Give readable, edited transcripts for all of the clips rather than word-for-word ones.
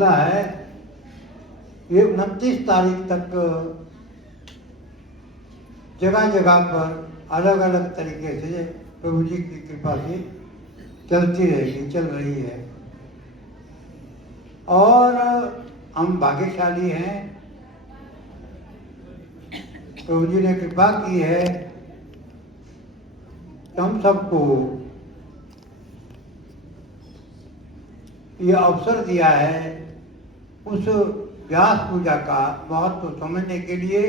बोला है ये 29 तारीख तक जगह जगह पर अलग अलग तरीके से प्रभु जी की कृपा से चलती रहेगी, चल रही है। और हम भाग्यशाली हैं, प्रभु जी ने कृपा की है कि हम सबको ये अवसर दिया है उस व्यास पूजा का महत्व समझने के लिए।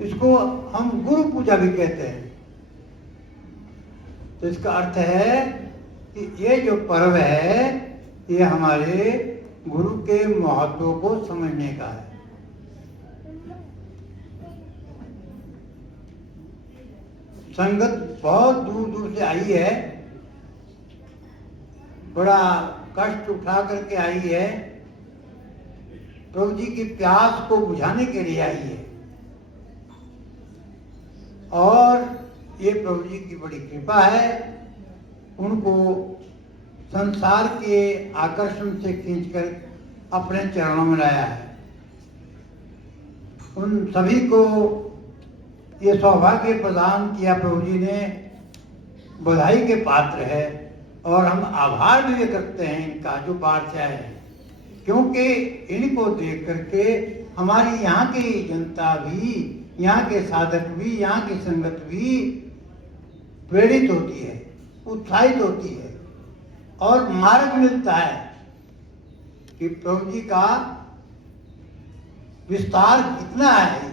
इसको हम गुरु पूजा भी कहते हैं। तो इसका अर्थ है कि ये जो पर्व है ये हमारे गुरु के महत्व को समझने का है। संगत बहुत दूर दूर से आई है, बड़ा कष्ट उठा करके आई है, प्रभु जी की प्यास को बुझाने के लिए आई है। और ये प्रभु जी की बड़ी कृपा है, उनको संसार के आकर्षण से खींचकर अपने चरणों में लाया है। उन सभी को ये सौभाग्य प्रदान किया प्रभु जी ने, बधाई के पात्र है। और हम आभार भी करते हैं इनका जो बाहर से आए हैं, क्योंकि इनको देख करके हमारी यहाँ की जनता भी, यहाँ के साधक भी, यहाँ की संगत भी प्रेरित होती है, उत्साहित होती है और मार्ग मिलता है कि प्रभु जी का विस्तार कितना है,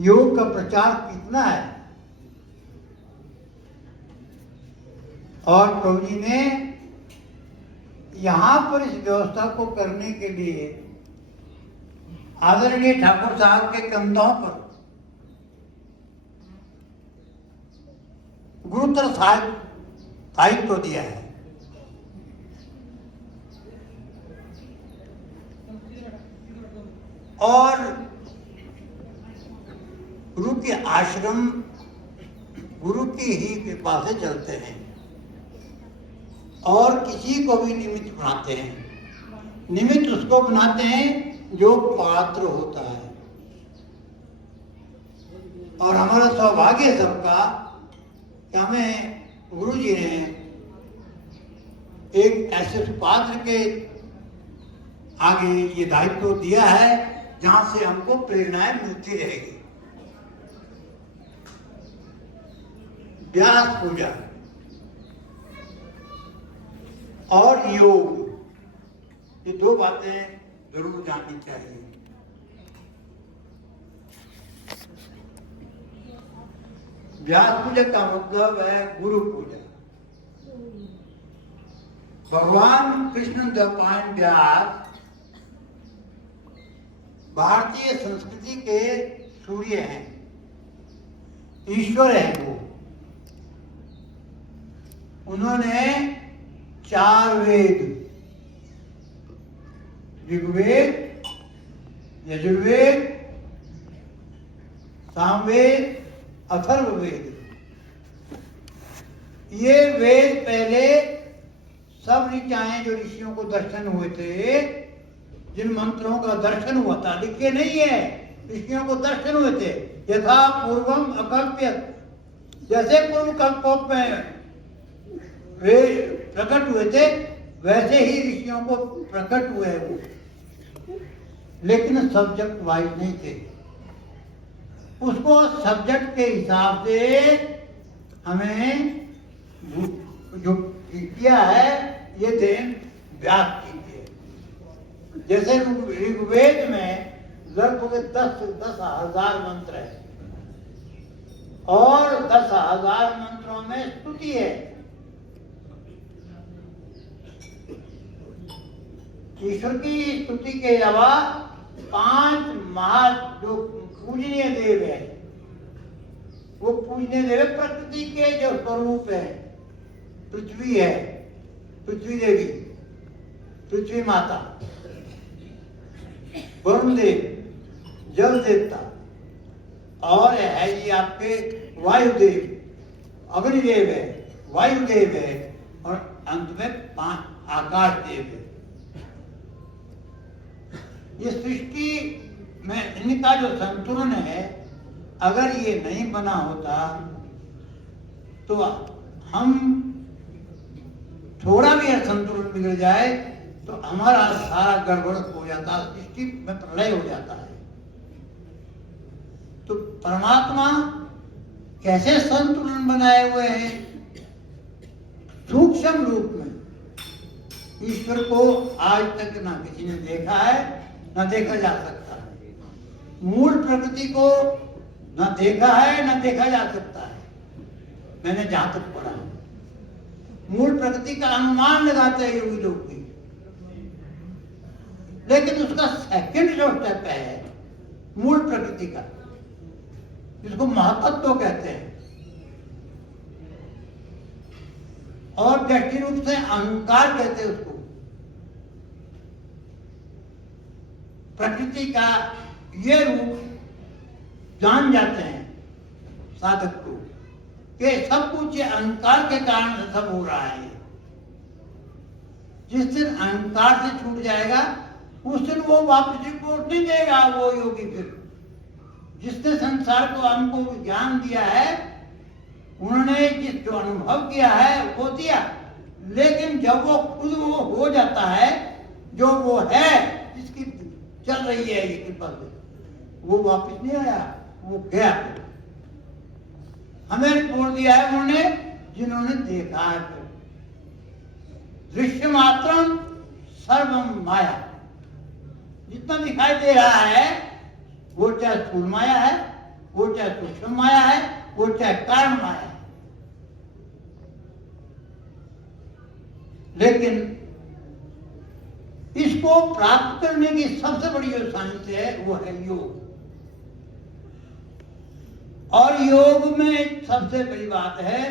योग का प्रचार कितना है। और प्रभु जी ने यहाँ पर इस व्यवस्था को करने के लिए आदरणीय ठाकुर साहब के कंधों पर गुरुतर दायित्व दिया है। और गुरु के आश्रम गुरु की ही कृपा से चलते हैं और किसी को भी निमित्त बनाते हैं। निमित्त उसको बनाते हैं जो पात्र होता है। और हमारा सौभाग्य सबका कि हमें गुरु जी ने एक ऐसे पात्र के आगे ये दायित्व दिया है जहां से हमको प्रेरणाएं मिलती रहेगी। व्यास पूजा और योग, ये दो बातें जरूर जाननी चाहिए। व्यास पूजा का मतलब है गुरु पूजा। भगवान कृष्ण द्वैपायन व्यास भारतीय संस्कृति के सूर्य हैं, ईश्वर है वो। उन्होंने 4 वेद, ऋग्वेद, यजुर्वेद, सामवेद, अथर्ववेद, ये वेद पहले सब ऋचाएं जो ऋषियों को दर्शन हुए थे, जिन मंत्रों का दर्शन हुआ था, लिखे नहीं है, ऋषियों को दर्शन हुए थे। यथा पूर्वम अकल्प्यत, जैसे पूर्व कल्पों में वे प्रकट हुए थे वैसे ही ऋषियों को प्रकट हुए वो, लेकिन सब्जेक्ट वाइज नहीं थे। उसको सब्जेक्ट के हिसाब से हमें जो किया है ये थे व्यास जी के। जैसे ऋग्वेद में लगभग 10,000 मंत्र है और 10,000 मंत्रों में स्तुति है। ईश्वर की स्तुति के अलावा 5 महा जो पूजनीय देव है, वो पूजनीय देव प्रकृति के जो स्वरूप है। पृथ्वी है, पृथ्वी देवी, पृथ्वी माता, वरुण देव, जल देवता, और है ये आपके वायुदेव, अग्निदेव है, वायुदेव है, और अंत में 5 आकाश देव है। ये सृष्टि में इनका जो संतुलन है, अगर ये नहीं बना होता तो हम थोड़ा भी असंतुलन बिगड़ जाए तो हमारा सारा गड़बड़ हो जाता, सृष्टि में प्रलय हो जाता है। तो परमात्मा कैसे संतुलन बनाए हुए हैं? सूक्ष्म रूप में। ईश्वर को आज तक ना किसी ने देखा है, ना देखा जा सकता है। मूल प्रकृति को ना देखा है, ना देखा जा सकता है। मैंने जहां तक पढ़ा, मूल प्रकृति का अनुमान लगाते हैं योगी लोग भी, लेकिन उसका सेकंड जो स्टेप है मूल प्रकृति का, जिसको महातत्व कहते हैं, और व्यक्ति रूप से अहंकार कहते हैं उसको। प्रकृति का ये रूप जान जाते हैं साधक को कि सब कुछ ये अहंकार के कारण से सब हो रहा है। जिस दिन अहंकार से छूट जाएगा उस दिन वो वापस रिपोर्ट नहीं देगा वो योगी। फिर जिसने संसार को हमको ज्ञान दिया है, उन्होंने जिस जो अनुभव किया है वो दिया, लेकिन जब वो खुद वो हो जाता है, जो वो है जिसकी चल रही है ये कृपा से, वो वापस नहीं आया, वो गया। हमें रिपोर्ट दिया है उन्होंने जिन्होंने देखा है। दृश्य मात्रम सर्वम माया, जितना दिखाई दे रहा है वो चाहे स्थूल माया है, वो चाहे सूक्ष्म माया है, वो चाहे कारण माया है। लेकिन इसको प्राप्त करने की सबसे बड़ी जो साइंस है वो है योग। और योग में सबसे बड़ी बात है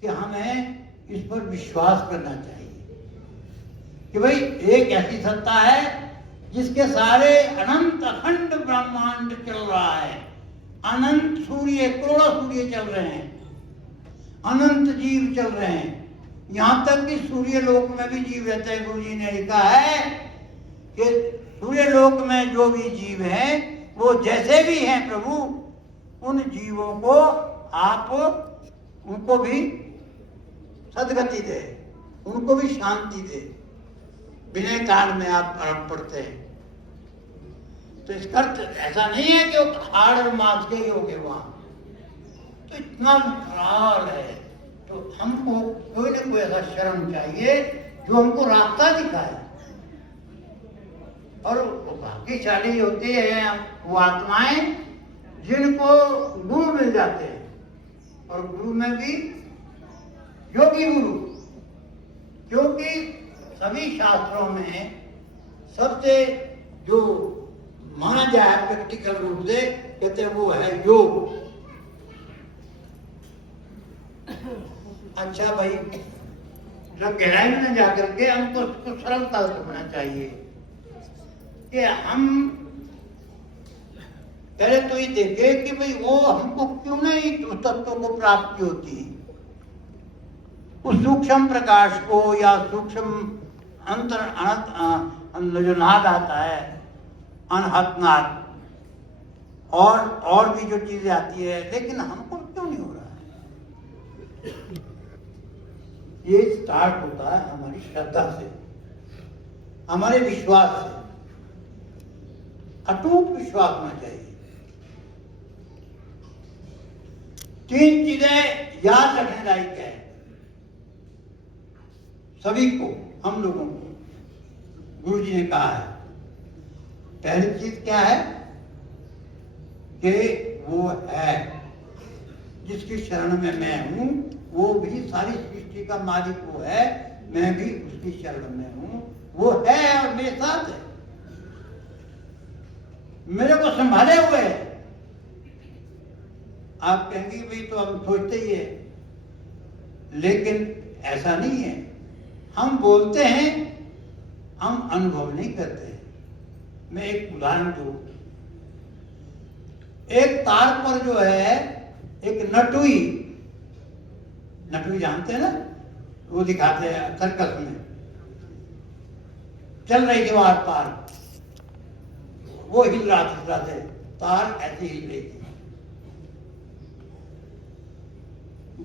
कि हमें इस पर विश्वास करना चाहिए कि भाई एक ऐसी सत्ता है जिसके सारे अनंत अखंड ब्रह्मांड चल रहा है। अनंत सूर्य, करोड़ों सूर्य चल रहे हैं, अनंत जीव चल रहे हैं। यहां तक कि सूर्य लोक में भी जीव रहते हैं। गुरु जी ने लिखा है कि सूर्य लोक में जो भी जीव हैं वो जैसे भी हैं प्रभु, उन जीवों को आप उनको भी सदगति दे, उनको भी शांति दे। विनय कांड में आप परम पढ़ते हैं। तो इसका अर्थ ऐसा नहीं है कि वो हाड़ और मांस के योग है वहां। तो इतना विकराल है, तो हमको कोई ना कोई ऐसा शरण चाहिए जो हमको रास्ता दिखाए। और भाग्यशाली होते हैं वो आत्माएं जिनको गुरु मिल जाते हैं, और गुरु में भी योगी गुरु। क्योंकि सभी शास्त्रों में सबसे जो माना जाए प्रैक्टिकल रूप से, कहते हैं वो है योग। अच्छा भाई, जब गहराई में जाकर के हमको उसको सरलता से होना चाहिए कि हम पहले तो ये देखे कि भाई वो हमको क्यों नहीं उस तत्व को प्राप्ति होती, उस सूक्ष्म प्रकाश को या सूक्ष्म अंतर अनंत जो नाद आता है, अनहत नाद, और भी जो चीजें आती है, लेकिन हमको क्यों नहीं हो रहा है? ये स्टार्ट होता है हमारी श्रद्धा से, हमारे विश्वास से। अटूट विश्वास होना चाहिए। 3 चीजें याद रखने लायक है सभी को, हम लोगों को। गुरु जी ने कहा है, पहली चीज क्या है कि वो है जिसकी शरण में मैं हूं, वो भी सारी सृष्टि का मालिक वो है, मैं भी उसकी शरण में हूं। वो है और मेरे साथ है, मेरे को संभाले हुए है। आप कहेंगे भाई तो हम सोचते ही है, लेकिन ऐसा नहीं है। हम बोलते हैं, हम अनुभव नहीं करते। मैं एक उदाहरण दूं। एक तार पर जो है एक नटुई जानते हैं ना, वो दिखाते हैं सर्कस में, चल रही थी आर पार। वो हिल रहा था इस तरह से, तार ऐसे हिल रही थी।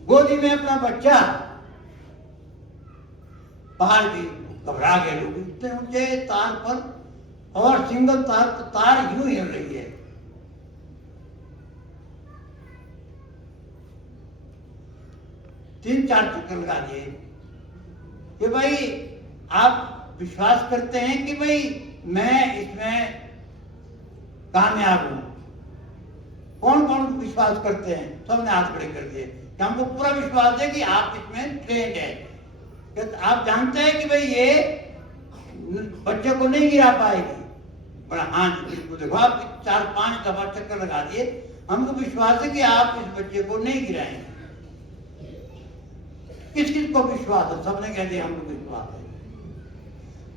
गोदी में अपना बच्चा, बाहर भी घबरा गए लोग, इतने ऊंचे तार पर, और सिंगल तार यूं हिल रही है। तीन चार चक्कर लगा दिए कि भाई आप विश्वास करते हैं कि भाई मैं इसमें कामयाब हूं? कौन कौन विश्वास करते हैं? सबने हाथ खड़े कर दिए कि हमको पूरा विश्वास है कि आप इसमें ट्रेंड है, आप जानते हैं कि भाई ये बच्चे को नहीं गिरा पाएगी। बड़ा हाँ बिल्कुल, देखो आप 4-5 दफा चक्कर लगा दिए, हमको विश्वास है कि आप इस बच्चे को नहीं गिराएंगे। किस किस को विश्वास है? सबने कह दिया हमको विश्वास है।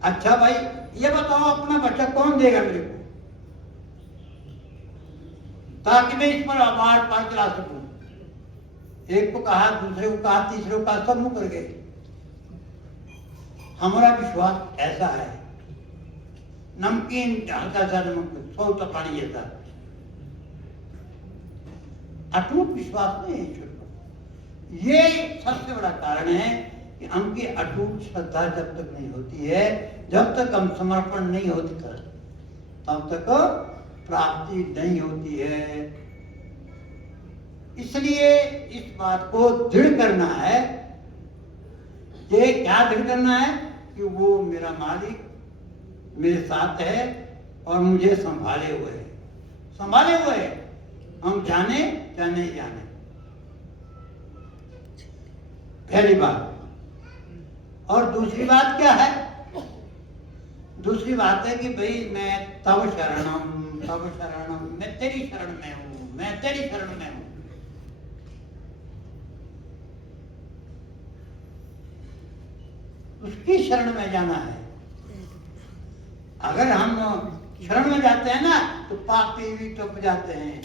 अच्छा भाई ये बताओ अपना बच्चा कौन देगा मेरे को, ताकि मैं इस पर आवाज पार चला सकूं? एक को कहा, दूसरे को कहा, तीसरे को कहा, सब मुकर गए। हमारा विश्वास ऐसा है, नमकीन हल्का सा नमक, सौता पानी जैसा, अटूट विश्वास नहीं है ईश्वर पर। ये सबसे बड़ा कारण है कि हमकी अटूट श्रद्धा जब तक नहीं होती है, जब तक हम समर्पण नहीं होता, तब तक प्राप्ति नहीं होती है। इसलिए इस बात को दृढ़ करना है। ये क्या दृढ़ करना है? कि वो मेरा मालिक मेरे साथ है और मुझे संभाले हुए है, संभाले हुए है, हम जाने या नहीं जाने। पहली बात। और दूसरी बात क्या है? दूसरी बात है कि भाई मैं तव शरणम, तव शरणम, मैं तेरी शरण में हूं, मैं तेरी शरण में हूं। उसकी शरण में जाना है। अगर हम शरण में जाते हैं ना तो पापी भी टप जाते हैं।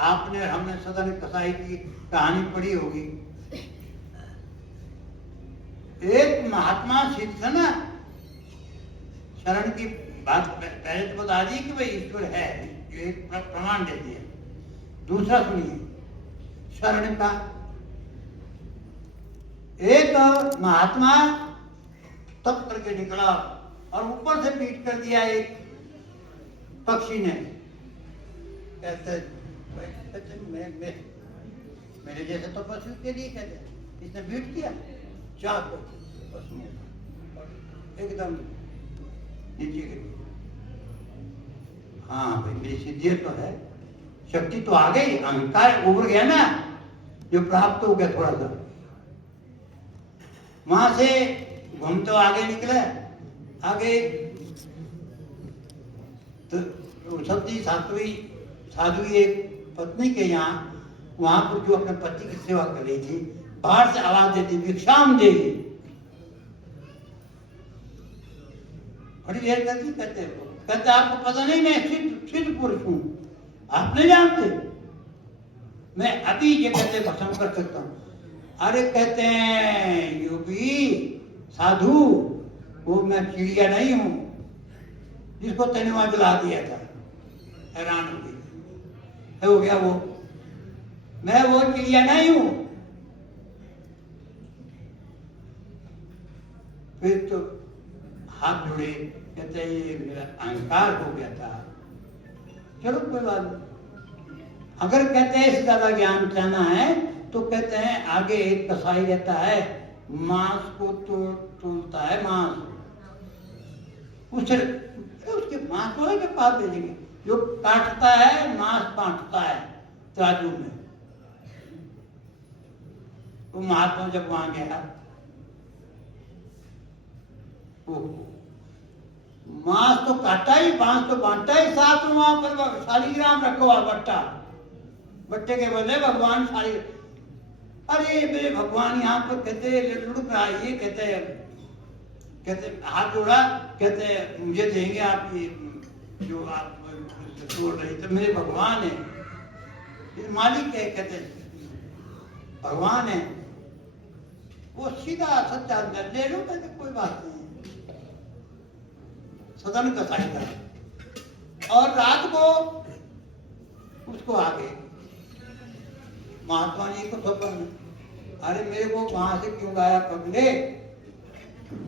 आपने हमने सदन कसाई की कहानी पढ़ी होगी। एक महात्मा सिद्ध था ना, शरण की बात पहले तो बता दी कि भाई ईश्वर है, जो एक प्रमाण देती है। दूसरा सुनिए शरण का। एक महात्मा तप करके निकला और ऊपर से पीट कर दिया एक पक्षी ने। कहते मेरे जैसे तपस्वी के लिए कहते इसने पीट किया, चाक एकदम नीचे गिर। हाँ भाई मेरी सिद्धियत तो है, शक्ति तो आ गई, अहंकार उभर गया ना, जो प्राप्त हो गया थोड़ा सा। वहां से घूमते आगे निकले, आगे तो सती सात्वी साधु एक पत्नी के यहाँ, वहां पर जो अपने पति की सेवा कर रही थी, बाहर से आवाज देती भिक्षाम देवी। बड़ी देर करती, कहते आपको पता नहीं मैं सिद्ध पुरुष हूं, आप नहीं जानते, मैं अभी ये कहते भस्म कर सकता हूं। अरे कहते हैं योगी साधु, वो मैं चिड़िया नहीं हूं जिसको तने वहां जला दिया था। हैरान हो गई, हो गया वो, मैं वो चिड़िया नहीं हूं। फिर तो हाथ जुड़े, कहते ये मेरा अहंकार हो गया था। चलो कोई बात नहीं। अगर कहते हैं इससे ज्यादा ज्ञान चाहना है तो कहते हैं आगे एक कसाई रहता है, मांस को तोड़ता है, मांस उसके मांस वाले के पास भेजेंगे, जो काटता है मांस बांटता है तराजू में। तो महात्मा जब वहां गया, मांस तो काटा ही, मांस तो बांटा ही, साथ में वहां पर शालिग्राम रखा हुआ बट्टा, बट्टे के बदले भगवान शाली। अरे मेरे भगवान यहाँ पर कहते लुढ़क रहा है, ये कहते हाथ जोड़ा, कहते मुझे देंगे आप ये जो आप तोड़ रहे थे, मेरे भगवान है, मालिक है, कहते भगवान है। वो सीधा सच्चा ले लो, कहते कोई बात नहीं। सदन कसाई का और रात को उसको आगे महात्मा जी को सपन, अरे मेरे को वहां से क्यों लाया पगले,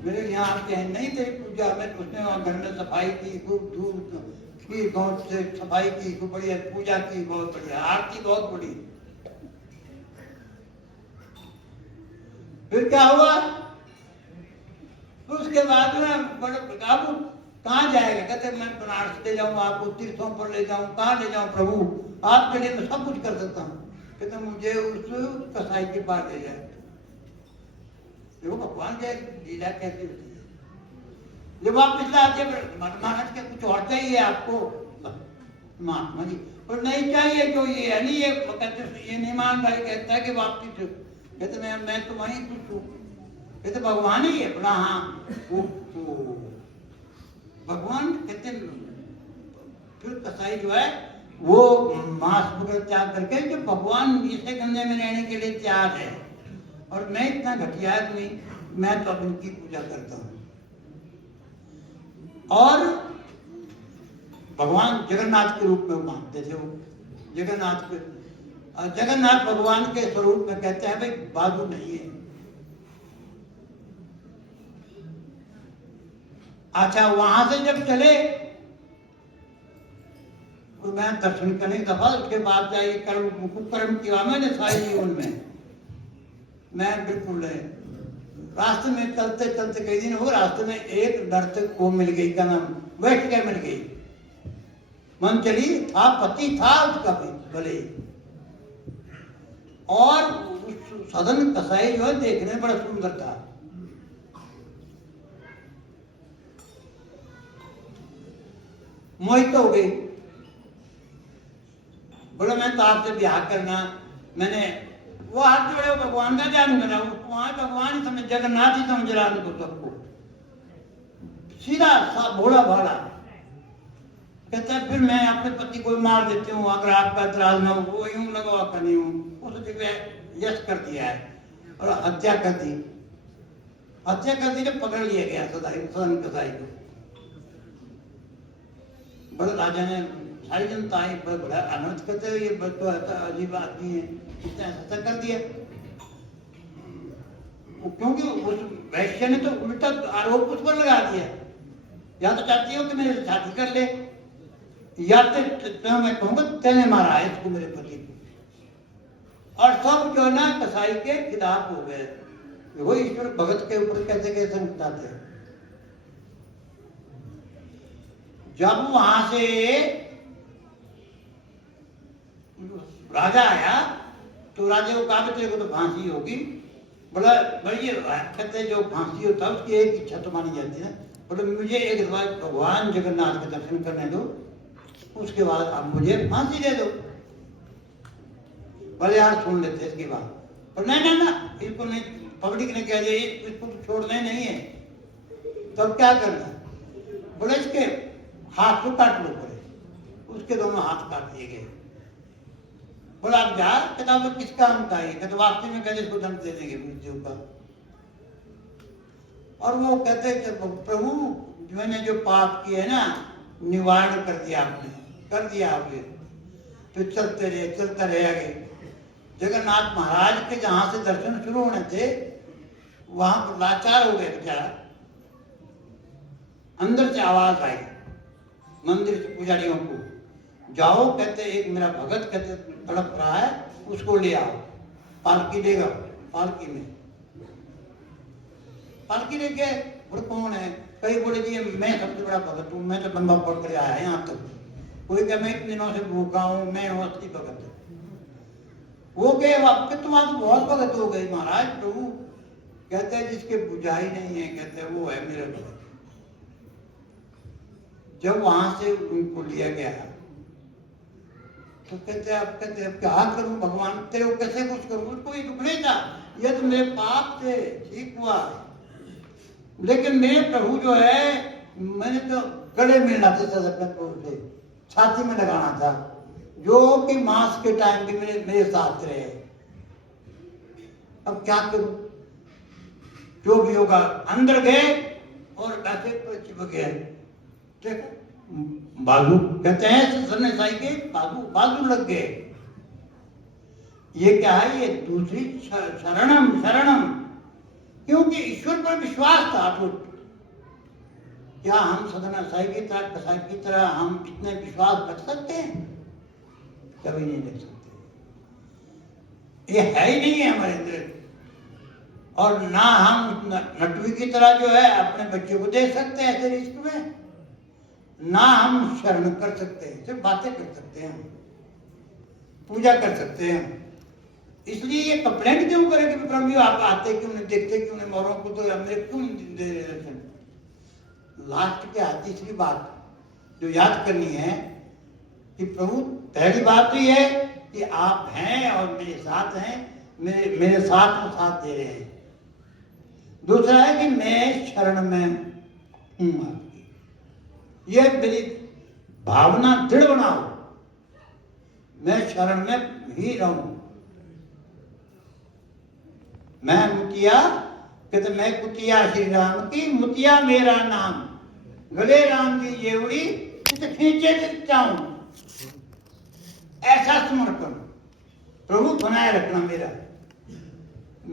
मेरे यहाँ आते हैं नहीं तेरी पूजा में। उसने वहां घर में सफाई की, खूब दूध खीर गौत से सफाई की, खूब बढ़िया पूजा की, बहुत बढ़िया आरती बहुत बड़ी। फिर क्या हुआ, तो उसके बाद में बड़े प्रताप कहाँ जाएगा, कहते मैं बनारस ले जाऊँ आपको, तीर्थों पर ले जाऊँ, कहाँ ले जाऊँ प्रभु, आपके लिए मैं सब कुछ कर सकता हूँ। कहते मुझे उस कसाई के पास ले जाए। देखो भगवान के लीला कैसी होती है। जब आप पिछला आते महाराज के कुछ और चाहिए आपको महात्मा जी, और नहीं चाहिए जो ये है नहीं, ये कहते ये नहीं मान भाई, कहता है कि वापिस, कहते मैं तो वहीं कुछ हूँ, कहते भगवान ही है बड़ा। हाँ भगवान कहते फिर कसाई जो है वो मांस वगैरह त्याग करके जो भगवान इसे गंजे में रहने के लिए तैयार है, और मैं इतना घटिया आदमी, मैं तो अब इनकी पूजा करता हूँ। और भगवान जगन्नाथ के रूप में मानते थे वो, जगन्नाथ भगवान के स्वरूप में कहते हैं भाई बाजू नहीं है। अच्छा वहां से जब चले और मैं दर्शन करने दफा, उसके बाद जाइए कर्म किया मैंने सारे जीवन में, मैं बिल्कुल नहीं। रास्ते में चलते चलते कई दिन हो, रास्ते में एक नर्तक को मिल गई, क्या नाम वैश्या मिल गई, मन चली था, पति था उसका भी भले, और सदन कसाई जो है देखने में बड़ा सुंदर था। मोहित हो गई, बोला मैं तो आपसे ब्याह करना। मैंने वो हाथ जोड़े भगवान का ध्यान करा, वहां भगवान ही समझ, जगन्नाथ ही समझ रहा उनको सबको, सीधा सा भोला भाला। कहता है फिर मैं अपने पति को मार देती हूँ अगर आपका इतराज ना हो, वो यूं लगा कर नहीं हूँ। उस जगह यश कर दिया है और हत्या कर दी, हत्या कर दी, जब पकड़ लिया गया सदन कसाई को। बड़े राजा ने सारी जनता आई, बड़ा अनर्थ करते हुए, ये तो अजीब आदमी है, इसने ऐसा कर दिया। क्योंकि उस वैश्य ने तो उल्टा आरोप उस पर लगा दिया, या तो चाहती हो कि मेरे शादी कर ले, या तो मैं कहूंगा तेने मारा है इसको, मेरे पति को। और सब जो ना कसाई के खिलाफ हो गए। वो ईश्वर भगत के ऊपर कैसे कैसे उठाते हैं। जब वहां से राजा आया तो राजा को कहा तेरे को तो फांसी होगी। बोला भाई कहते जो फांसी होता है उसकी एक इच्छा तो मानी जाती है। बोले मुझे एक बार भगवान जगन्नाथ के दर्शन करने दो, उसके बाद आप मुझे फांसी दे दो। बोले यार सुन लेते इसकी बात, पर नहीं ना इसको नहीं, पब्लिक ने कह दिया इसको छोड़ना ही नहीं है, तब क्या करना। बोले इसके हाथ को काट लो, बोले उसके दोनों हाथ काट दिए गए। बोला आप जा, किताब किस काम का है, कहते वापसी में कहते इसको दंड दे देंगे मृत्यु का। और वो कहते प्रभु मैंने जो पाप किए ना निवारण कर दिया आपने, कर दिया आपने। तो चलते रहे आगे। जगन्नाथ महाराज के जहां से दर्शन शुरू होने थे वहां पर लाचार हो गए बेचारा। अंदर से आवाज आई मंदिर से पुजारियों को, जाओ कहते एक मेरा भगत कहते तड़प रहा है, उसको ले आओ, पालकी लेगा, पालकी में पालकी लेके। बोले कौन है, कई बोले जी मैं सबसे बड़ा भगत हूँ, मैं तो लंबा पड़ कर आया है यहाँ तक। कोई क्या मैं इतने दिनों से भूखा हूँ, मैं हूँ असली भगत। वो कहे आपके तुम आज बहुत भगत हो गए महाराज। प्रभु कहते हैं जिसके बुझाई नहीं है कहते वो है मेरा भगत। जब वहां से उनको लिया गया तो कहते अब क्या करूं भगवान, तेरे को कैसे कुछ करूं, उसको ये दुख नहीं था, ये तो मेरे पाप थे ठीक हुआ, लेकिन मेरे प्रभु जो है मैंने तो गले मिलना था अपने प्रभु से, छाती में लगाना था, जो कि मास के टाइम भी मेरे साथ रहे। अब क्या करूं, जो भी होगा। अंदर गए और ऐसे चिपक गए। देखो बाजू कहते हैं सरने साई के बाजू लग गए। ये क्या है? ये दूसरी शरणम शरणम, क्योंकि ईश्वर पर विश्वास था अटूट। क्या हम सदना साई की तरह हम कितने विश्वास रख सकते हैं? कभी नहीं रख सकते। ये है ही नहीं है हमारे अंदर। और ना हम नटवी की तरह जो है अपने बच्चे को दे सकते हैं ऐसे रिस्क में, ना हम शरण कर सकते हैं, सिर्फ बातें कर सकते हैं, पूजा कर सकते हैं। इसलिए ये कंप्लेंट क्यों करें कि प्रभु आप आते क्यों नहीं, देखते क्यों नहीं, मोरों को तो हमने क्यों दे रहे। लास्ट के तीसरी बात जो याद करनी है कि प्रभु पहली बात तो ये है कि आप हैं और मेरे साथ हैं, मेरे साथ दे रहे हैं। दूसरा है कि मैं शरण में हूं आपकी, यह मेरी भावना दृढ़ बनाओ, मैं शरण में ही रहूं। मैं मुतिया, कहते मैं कुतिया श्री राम की, मुतिया मेरा नाम, गले राम की जेवड़ी खींचे चाहूं। ऐसा समर्पण प्रभु बनाए रखना।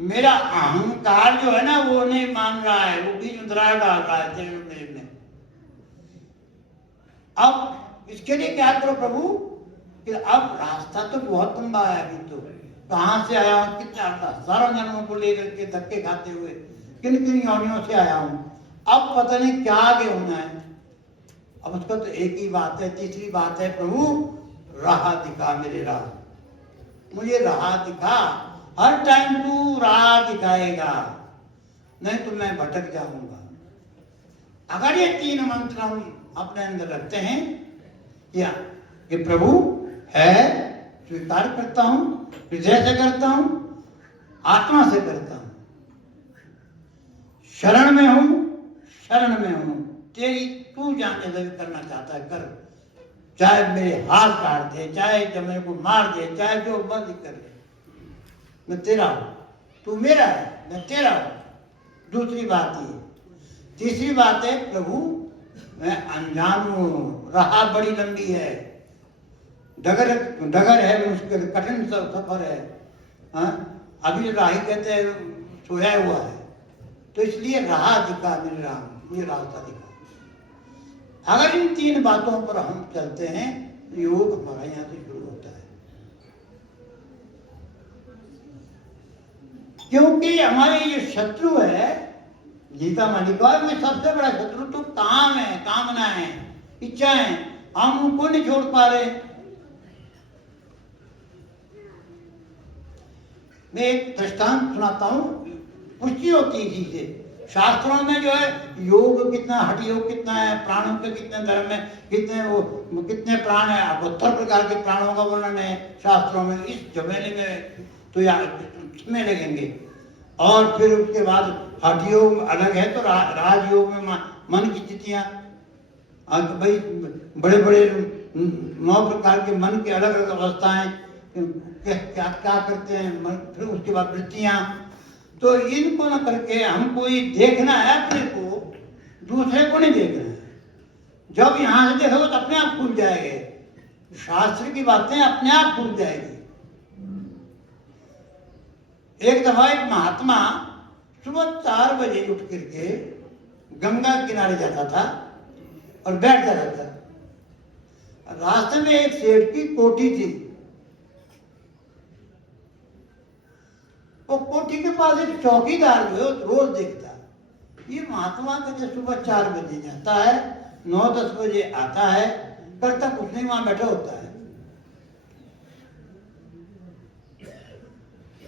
मेरा अहंकार जो है ना वो नहीं मान रहा है, वो बीच में दरार डाल रहा है मेरे में। अब इसके लिए क्या करो प्रभु कि अब रास्ता तो बहुत लंबा है, अभी तो कहां से आया हूं, कितना हजारों जन्मों को लेकर के धक्के खाते हुए किन किन योनियों से आया हूं, अब पता नहीं क्या आगे होना है। अब उसका तो एक ही बात है, तीसरी बात है प्रभु राह दिखा, मेरे राह, मुझे राह दिखा। हर टाइम तू राह दिखाएगा, नहीं तो मैं भटक जाऊंगा। अगर ये तीन मंत्र हम अपने अंदर रखते हैं, या कि प्रभु है, स्वीकार करता हूं, हृदय से करता हूं, आत्मा से करता हूं, शरण में हूं, तेरी तू जाने लगे करना चाहता है कर, चाहे मेरे हाथ काट दे, चाहे जब मेरे को मार दे, चाहे जो मर्जी कर ले, मैं तेरा हूं, तू मेरा है, मैं तेरा हूं। दूसरी बात ये। तीसरी बात है प्रभु मैं अनजान हूं, राह बड़ी लंबी है, डगर है, मुश्किल कठिन सफर है। अभी राही कहते हैं सोया हुआ है, तो इसलिए राह दिखा मेरे राम, ये रास्ता दिखा। अगर इन तीन बातों पर हम चलते हैं तो योग हमारा यहां से शुरू होता है। क्योंकि हमारे ये शत्रु है, गीता मालिका में सबसे बड़ा शत्रु तो काम है, कामना है, इच्छाएं, हम उनको नहीं छोड़ पा रहे। मैं एक दृष्टांत सुनाता हूं, पुष्टि होती है इसी से। शास्त्रों में जो है योग कितना, हठ योग कितना है, प्राणों के कितने धर्म में कितने प्राण है, 72 प्रकार के प्राणों का वर्णन है शास्त्रों में। इस जमेले में तो यार में लगेंगे। और फिर उसके बाद हठ योग अलग है, तो राजयोग में मन की स्थितियां, भाई बड़े बड़े 9 प्रकार के मन के अलग अलग अवस्थाएं, क्या करते हैं मन। फिर उसके बाद वृत्तियां, तो इनको न करके हमको ये देखना है अपने को, दूसरे को नहीं देखना है। जब यहां से देखोगे तो अपने आप खुल जाएंगे, शास्त्र की बातें अपने आप खुल जाएगी। एक दफा एक महात्मा सुबह 4 बजे उठ करके गंगा किनारे जाता था और बैठ जाता था। रास्ते में एक सेठ की कोठी थी, वो कोठी के पास एक चौकीदार जो है रोज देखता। ये महात्मा कहते सुबह 4 बजे जाता है, 9-10 बजे आता है, करता कुछ नहीं, वहां बैठा होता है।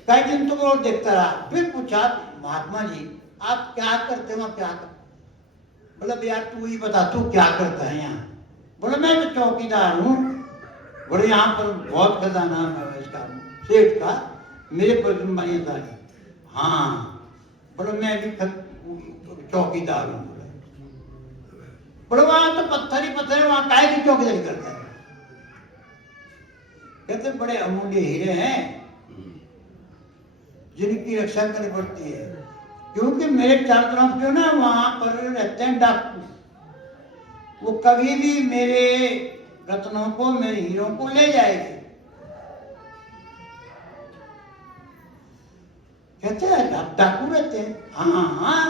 कई दिन तो वो देखता रहा, फिर पूछा महात्मा जी आप क्या करते हो, क्या करते? बोला यार तू ही बता, तू क्या करता है यहाँ? बोला मैं तो चौकीदार हूँ, बोले यहाँ पर बहुत खजाना है इसका, सेठ का, मेरे पर जिम्मेदारी। हाँ बोलो मैं भी चौकीदार हूं। बोलो वहां तो पत्थर ही पत्थर है, वहां काहे की चौकीदारी करता है? कहते बड़े अमूल्य हीरे हैं जिनकी रक्षा करनी पड़ती है, क्योंकि मेरे चारों तरफ जो ना वहां पर रहते हैं डाकू, वो कभी भी मेरे रत्नों को, मेरे हीरों को ले जाएगी। कहते हैं आप डाकू रहते हैं? हाँ हाँ।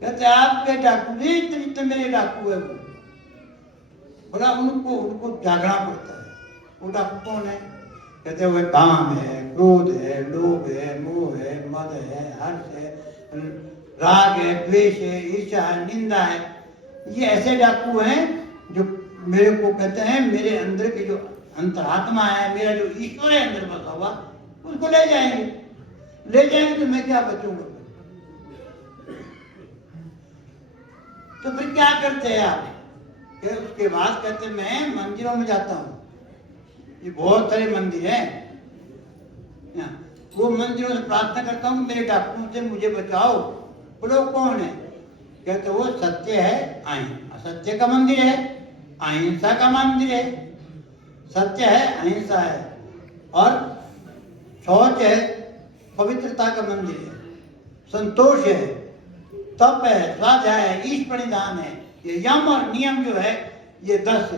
कहते आपके डाकू नहीं, इतने मेरे डाकू है वो। बोला उनको जागना पड़ता है। वो डाकू कौन है? कहते हुए काम है, क्रोध है, लोभ है, मोह है, मद है, हर्ष है, राग है, द्वेष है, ईर्ष्या है, निंदा है। ये ऐसे डाकू हैं जो मेरे को कहते हैं मेरे अंदर की जो अंतरात्मा है, मेरा जो ईश्वर है अंदर बसा हुआ, उसको ले जाएंगे। ले जाएंगे तो मैं क्या बचूंगा? तो फिर क्या करते हैं आप? फिर उसके बाद कहते मैं मंदिरों में जाता हूँ। ये बहुत सारे मंदिर हैं, वो मंदिरों से प्रार्थना करता हूँ मेरे डाकुओं से मुझे बचाओ। बोलो कौन है? कहते वो सत्य है, असत्य का मंदिर है, अहिंसा का मंदिर है। सत्य है, अहिंसा है, और शौच है, पवित्रता का मंदिर है। संतोष है, तप है, स्वाध्याय है, ईश परिधान है। ये यम और नियम जो है, ये 10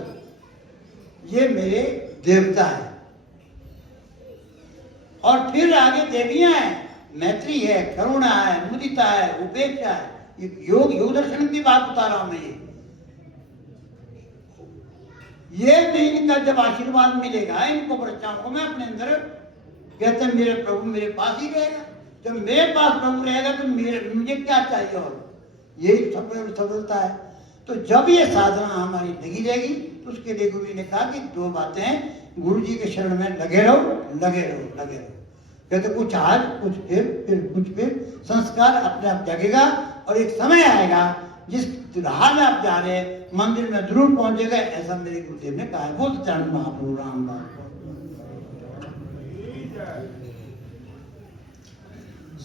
ये मेरे देवता है। और फिर आगे देवियां हैं, मैत्री है, करुणा है, मुदिता है, उपेक्षा है। ये योग दर्शन की बात बता रहा हूं मैं। ये मैं इनका जब आशीर्वाद मिलेगा, इनको बच्चाओं को मैं अपने अंदर, कहते हैं मेरे प्रभु मेरे पास ही रहेगा। जब मेरे पास प्रभु रहेगा तो मुझे क्या चाहिए? और यही सफलता है। तो जब ये साधना हमारी लगी रहेगी तो उसके लिए गुरु जी ने कहा कि 2 बातें, गुरु जी के शरण में लगे रहो, लगे रहो, लगे रहो। कहते कुछ आज, कुछ फिर कुछ फिर, संस्कार अपने आप जगेगा। और एक समय आएगा जिस राह में आप जा रहे हैं मंदिर में जरूर पहुंचेगा, ऐसा मेरे गुरुदेव ने कहा है। वो चरण महाप्रभु रामदास।